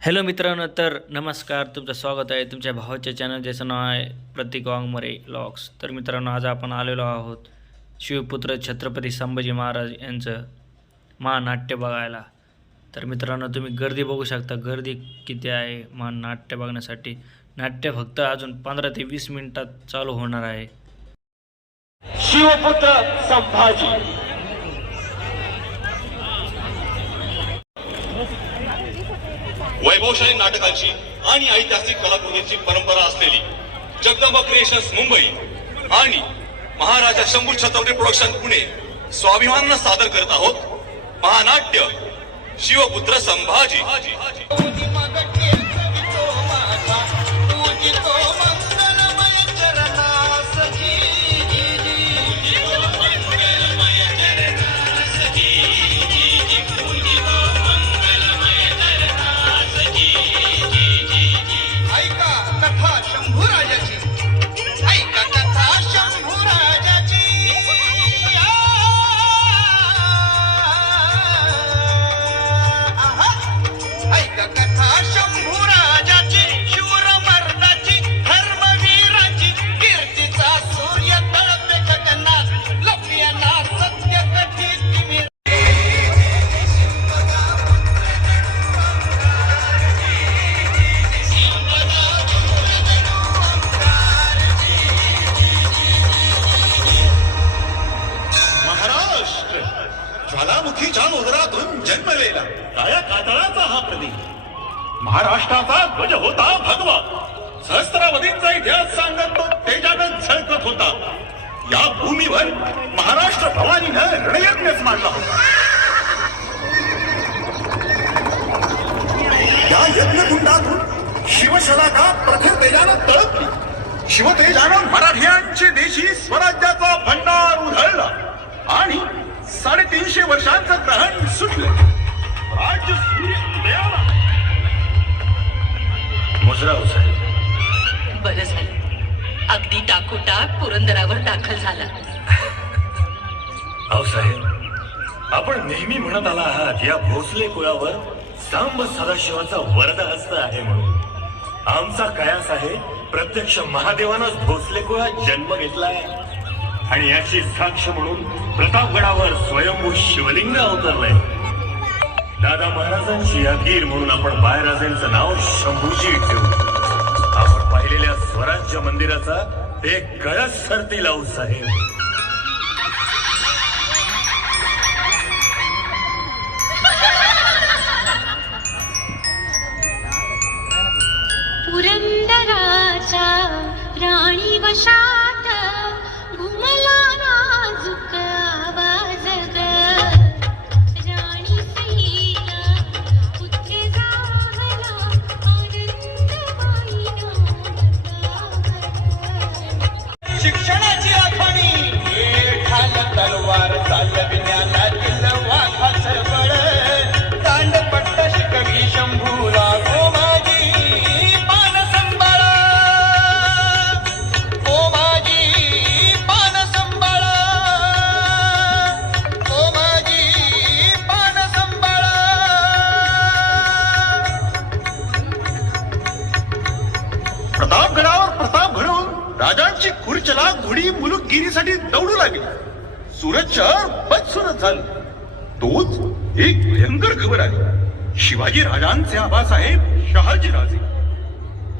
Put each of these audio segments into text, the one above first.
Hello मित्रांनो, तर नमस्कार. तुमचं स्वागत आहे तुमच्या भावाच्या चॅनल, ज्याचं नाव आहे प्रतीक वाघमारे व्लॉग्स. तर मित्रांनो, आज आपण आलेलो आहोत शिवपुत्र छत्रपती संभाजी महाराज यांचं महानाट्य बघायला. तर मित्रांनो, तुम्ही गर्दी बघू शकता, गर्दी किती आहे महानाट्य बघण्यासाठी. नाट्य फक्त अजून 15 ते 20 मिनिटात चालू होणार आहे. शिवपुत्र संभाजी वैभवशाली नाटकांची आणि ऐतिहासिक कलाकृतींची परंपरा असलेली जगदंबा क्रिएशन्स मुंबई आणि महाराजा शंभू छत्रपती प्रोडक्शन पुणे स्वाभिमानानं सादर करत आहोत महानाट्य शिवपुत्र संभाजी. ज्वालामुखीच्या उदरातून जन्मलेला काया कातळाचा हा प्रदीप, महाराष्ट्राचा ध्वज होता भगवा. सहस्त्रावधींचा इतिहास सांगत तो तेजानं झळकत होता. या भूमीवर महाराष्ट्र भवानीनं रणयज्ञच मांडला होता. या यज्ञकुंडातून शिवशलाका प्रखर तेजानं तळपली. शिवतेजानं मराठ्यांचे देशी स्वराज्याचा भंडार उधळला आणि 350 वर्षांचं ग्रहण सुटलं. राज्य सूर्य उदयाला. मुजराव साहेब, बरं झालं अगदी टाकोटाक पुरंदरावर दाखल झाला. अहो साहेब, आपण नेहमी म्हणत आला आहात या भोसले कुळावर सांब सदाशिवाचा वरदहस्त आहे म्हणून. आमचा कयास आहे प्रत्यक्ष महादेवानंच भोसले कुळात जन्म घेतलाय आणि याची साक्ष म्हणून प्रतापगडावर स्वयंभू शिवलिंग अवतरलंय. दादा महाराजांची यादगीर म्हणून आपण बाळराजेंचं नाव शंभूजी ठेवू. आपण पाहिलेल्या स्वराज्य मंदिराचा एक कळस सरती लावू साहेब. पुरंदराच्या राणी वशात घुमला नाजूक आवाज ग. राणी सईला पुत्र झाला आनंदबाई शिक्षणाची आखणी ठाण तलवार चालविण्यातील वाघाचं बळ. दांडपट्ट शिकवी शंभूला गोमाजी पान संभाळा. गोमाजी पान संभाळा. गोमाजी पान संभाळा. प्रतापगडावर प्रताप घडवून राजांची खुर्चला घोडी मुलुकगिरीसाठी दौडू लागली. सुरत शहर बदसुरत झालं. तोच एक भयंकर खबर आली. शिवाजी राजांचे आबासाहेब शहाजी राजे.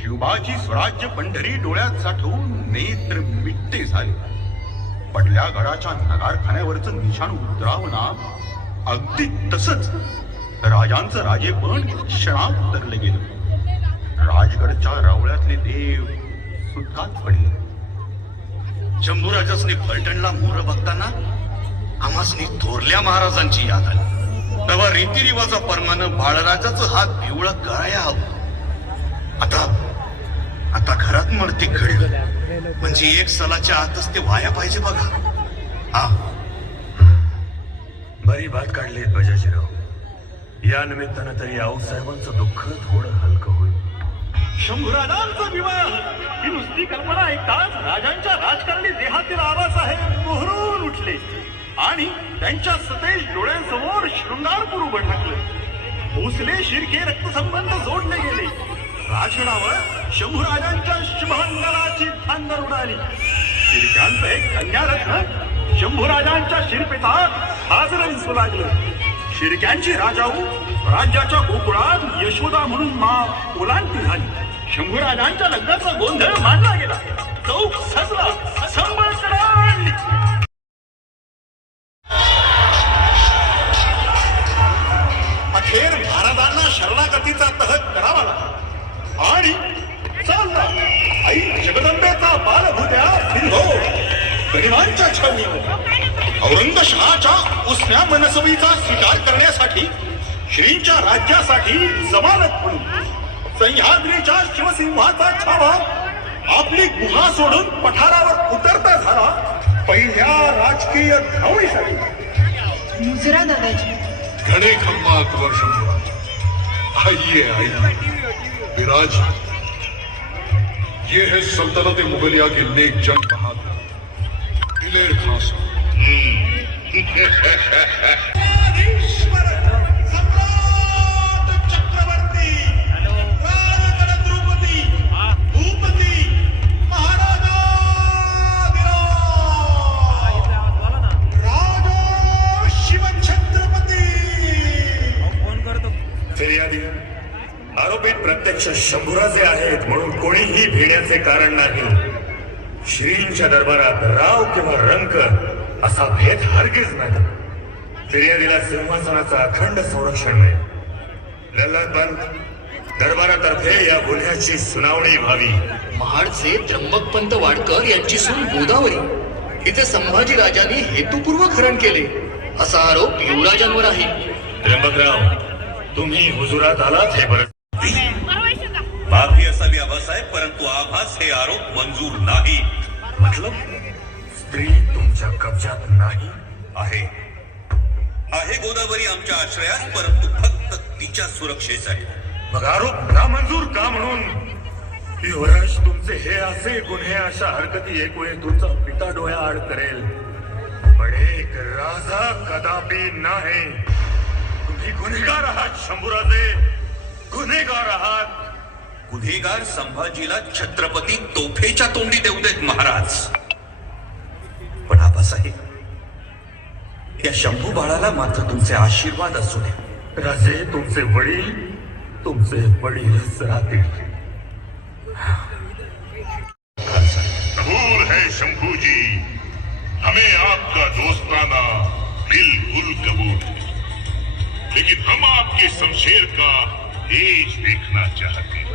शिवबाची स्वराज्य पंढरी डोळ्यात साठवून नेत्र मिट्टे झाले. पडल्या गडाच्या नगारखान्यावरचं निशाण उतरावं ना, अगदी तसंच राजांचं राजेपण क्षणात उतरले गेलं. राजगडच्या रावळ्यातले देव सुटकात पडले. शंभूराजासनी फलटणला मोर बघताना आम्हासनी थोरल्या महाराजांची याद आली. तेव्हा रीतिरिवाजाप्रमाणे बाळराजाचं हात पिवळं कराया हवं. आता घरात मरती घडलं म्हणजे एक सलाच्या आतच ते वाया पाहिजे बघा. हा, बरी बात काढली बजाजीराव. या निमित्तानं तरी आऊसाहेबांचं दुःख थोडं हलकं होईल. शंभूराजांचा विवाह ही नुसती कल्पना ऐकताच राजांच्या राजकारणी देहातील आबासाहेब मोहरून उठले आणि त्यांच्या सतेज डोळ्यांसमोर शृंगारपूर उभं ठाकलं. भोसले शिर्के रक्तसंबंध जोडले गेले. राजगडावर शंभूराजांच्या शुभमंगलाची धांदर उडाली. शिर्क्यांचं एक कन्यारत्न शंभूराजांच्या शिरपेतात साजरं दिसू लागलं. शिर्क्यांची राजाऊ राज्याच्या गोकुळात यशोदा म्हणून ओलांटी झाली. शंभूराजांच्या लग्नाचा गोंधळ मांडला गेला. चौक सजला, संबळ कडाडली. अखेर महाराजांना शरणागतीचा तह करावा लागला आणि चालला आई जगदंबेचा बालभूत्या फिरहो गरिबांच्या छावणीवर औरंगशाहाच्या उसन्या मनसबीचा स्वीकार करण्यासाठी श्रींच्या राज्यासाठी जमानत म्हणून सह्याद्रीच्या शिवसिंहाचा छावा आपली गुहा सोडून पठारावर उतरता झाला पहिल्या राजकीय धावणीसाठी. मुजरा दादाजी. घने खम्मात वर्ष आइए आइए विराज. ये है सल्तनत मुगलिया के नेक जंग बहादुर दिलेर खान साहब. चक्रवर्ती राजगड द्रुपदी भूपती महाराजा राजा शिवछत्रपती. फिर्यादी आरोपीत प्रत्यक्ष शंभूराजे आहेत म्हणून कोणीही भिण्याचे कारण नाही. श्रींच्या दरबारात राव किंवा रंक असा भेद हरगिज नाही. फिर्यादीला सिंहासनाचं अखंड संरक्षण मिळेल. लल्लादपंत दरबारातर्फे या गुन्ह्याची सुनावणी व्हावी. महाडचे त्र्यंबकपंत वाडकर यांची सून गोदावरी हिचे संभाजी राजांनी हेतुपूर्वक हरण केले असा आरोप युवराजांवर आहे. त्र्यंबकराव, तुम्ही हुजुरात आलात हे बरं. माफी असावी आबासाहेब, परंतु आभास हे आरोप मंजूर नाही. मतलब स्त्री तुमच्या कब्जात नाही आहे आहे गोदावरी आमच्या आश्रयात, परंतु फक्त तिच्या सुरक्षेसाठी. मग आरोप नामंजूर का म्हणून? युवराज, तुमचे हे असे गुन्हे अशा हरकती ऐकून तुमचा पिता डोळ्याआड करेल, पण एक राजा कदापि नाही. तुम्ही गुन्हेगार आहात शंभूराजे, गुन्हेगार आहात. गुन्हेगार संभाजीला छत्रपती तोफेच्या तोंडी देऊ देत महाराज. पण आबासाहेब, या शंभू बाळाला मात्र तुमचे आशीर्वाद असू द्या. राजे, तुमचे वडीलच राहतील. कबूल है शंभू जी, हमें आपका दोस्ताना बिल्कुल कबूल है, लेकिन हम आपके शमशेर का तेज देखना चाहते हैं.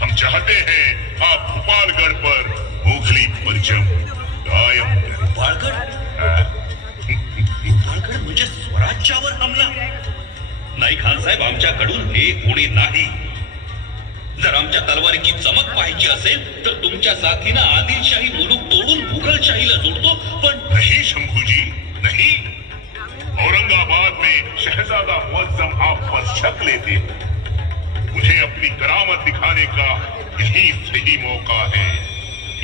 हम चाहते हैं आप भोपालगढ़ पर मुगली परचम कायम करें. भोपाळगड म्हणजे स्वराज्यावर हमला नाही खानसाहेब, आमच्याकडून हे होणे नाही. जर आमच्या तलवारीची चमक पाहायची असेल तर तुमच्या साथीनं आदिलशाही मुलूक तोडून मुघलशाहीला जोडतो. पण नहीं शंभूजी नहीं, औरंगाबाद में शहजादा मुअज्जम आप पर शक लेते हैं. मुझे अपनी करामत दिखाने का यही सही मौका है,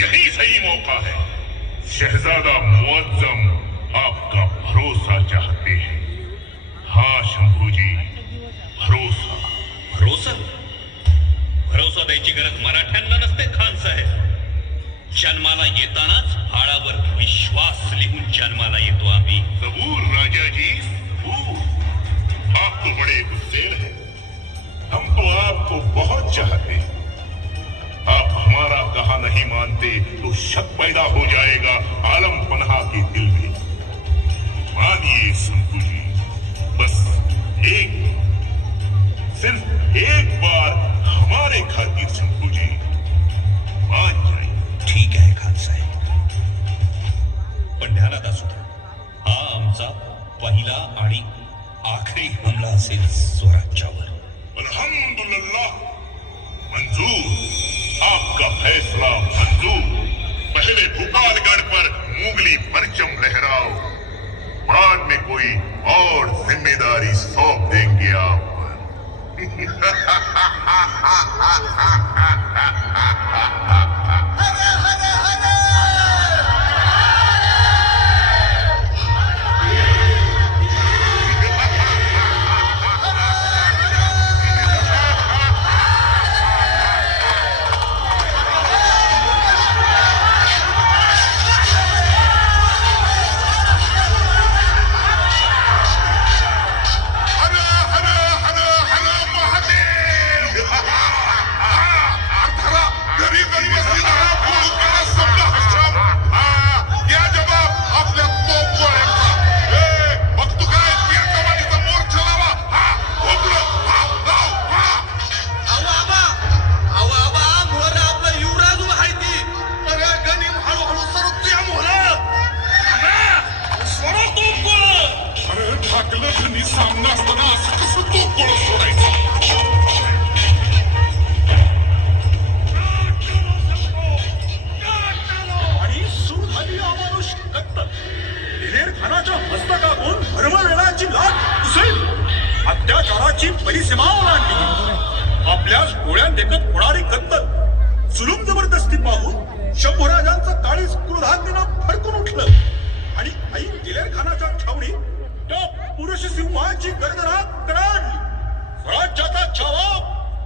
यही सही मौका है. शहजादा मुअज्जम आपका भरोसा चाहते हैं. हाँ शंभूजी, भरोसा. भरोसा भरोसा द्यायची गरज मराठ्यांना नसते खान साहेब. जन्माला येतानाच हाडावर विश्वास लिहून जन्माला येतो आम्ही. सबूर राजा जी, सबूर. आप तो बड़े गुस्सेल हैं, हम तो आपको बहुत चाहते हैं. आप हमारा कहा नहीं मानते तो शक पैदा हो जाएगा आलम पन्हा के दिल में. मानिए शंभू जी, बस सिर्फ एक बार हमारे खातिर शंभू जी मान जाइए. ठीक आहे खान साहेब, पण ध्यानात असू द्या, हा आमचा पहिला आणि आखरी हमला असेल स्वराज्यावर. अल्हम्दुलिल्लाह, मंजूर. आपका फैसला मंजूर. पहले भोपालगढ़ पर मुगली परचम लहराओ, बाद में कोई और जिम्मेदारी सौंप देंगे आप पर. आपल्या डोळ्यात देखत होणारी कत्तल, जुलूम जबरदस्ती पाहून शंभूराजांचं काळीज क्रोधाग्नीनं फडकून उठलं आणि ऐन दिलेर खानाच्या छावणीत त्या पुरुष सिंहाची गर्जना कडाडली. स्वराज्याचा छावा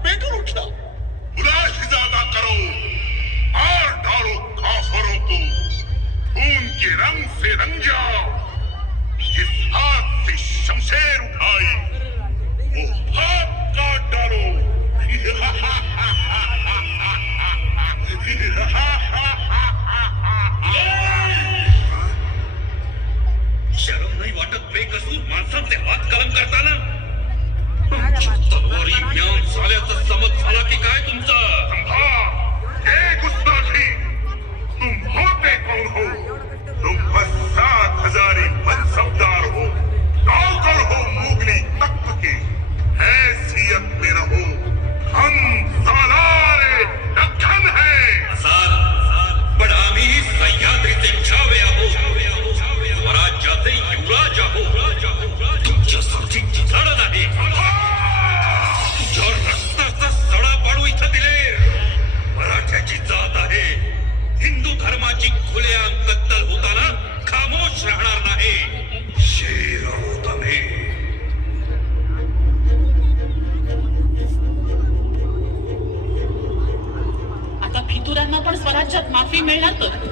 पेटून उठला. मुलाहिजादा करो और डालो काफरों को खून के रंग से रंग जाओ. जिस हाथ से शमशेर उठाई वो हाथ काट डालो. शरम नाही वाटत बेकसूर माणसांचे हात कलम करताना? तलवारी म्यान झाल्याचा समज झाला की काय तुमचा? ये गुस्ताखी. तुम होते कौन हो? तुम बस 7,000 मनसबदार हो, नौकर हो मुगली तख्त के. हैसियत में रहो. हम सालारे दख्खन है. पण आम्ही सह्याद्रीचे छावे आहोत, स्वराज्याचे युवराज आहोत. तुमच्यासाठी झाड नाही. तुझ्या रक्ताचा सडा पाडू इथं दिले. मराठ्याची जात आहे. हिंदू धर्माची खुलेआम कत्तल होताना खामोश राहणार नाही. शेर आहोत आम्ही. आता फितुरांना पण स्वराज्यात माफी मिळणार तर?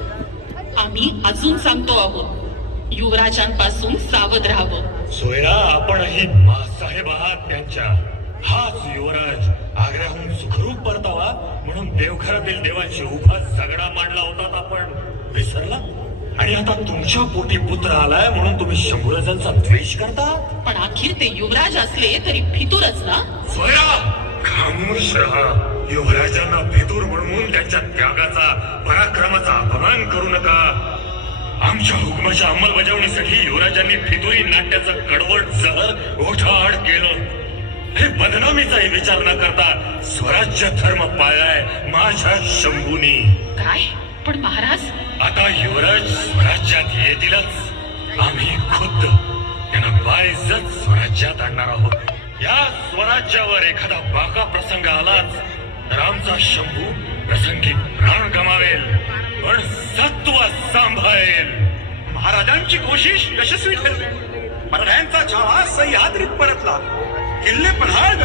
आम्ही अजून सांगतो आहोत, युवराजांपासून सावध राहावं. सोयरा, आपणही साहेब आहात त्यांच्या. हाच युवराज आग्र्याहून सुखरूप परतावा म्हणून देवघरातील देवाची उभा झगडा मांडला होता. आपण विसरला? आणि आता तुमच्या पोटी पुत्र आलाय म्हणून तुम्ही शंभूराजांचा द्वेष करता? पण अखेर ते युवराज असले तरी फितूरच ना. सोयरा, खामोश राहा. युवराजांना फितूर म्हणून त्यांच्या त्यागाचा, पराक्रमाचा अपमान करू नका. आमच्या हुकमाच्या अंमलबजावणीसाठी युवराजांनी फितुरी नाट्याचं कडवट जहर ओठाआड केलं. हे बदनामीचाही विचार न करता स्वराज्य धर्म पाळलाय माझ्या शंभूनी. काय? पण महाराज, आता युवराज स्वराज्यात येतीलच. आम्ही खुद्द त्यांना बाळीजत स्वराज्यात आणणार आहोत. या स्वराज्यावर एखादा बाका प्रसंग आलाच तर आमचा शंभू प्रसंगी प्राण गमावेल, पण सत्व सांभाळेल. महाराजांची कोशिश यशस्वी ठरली. मराठ्यांचा छावा सह्याद्रीत परतला. किल्ले पन्हाळ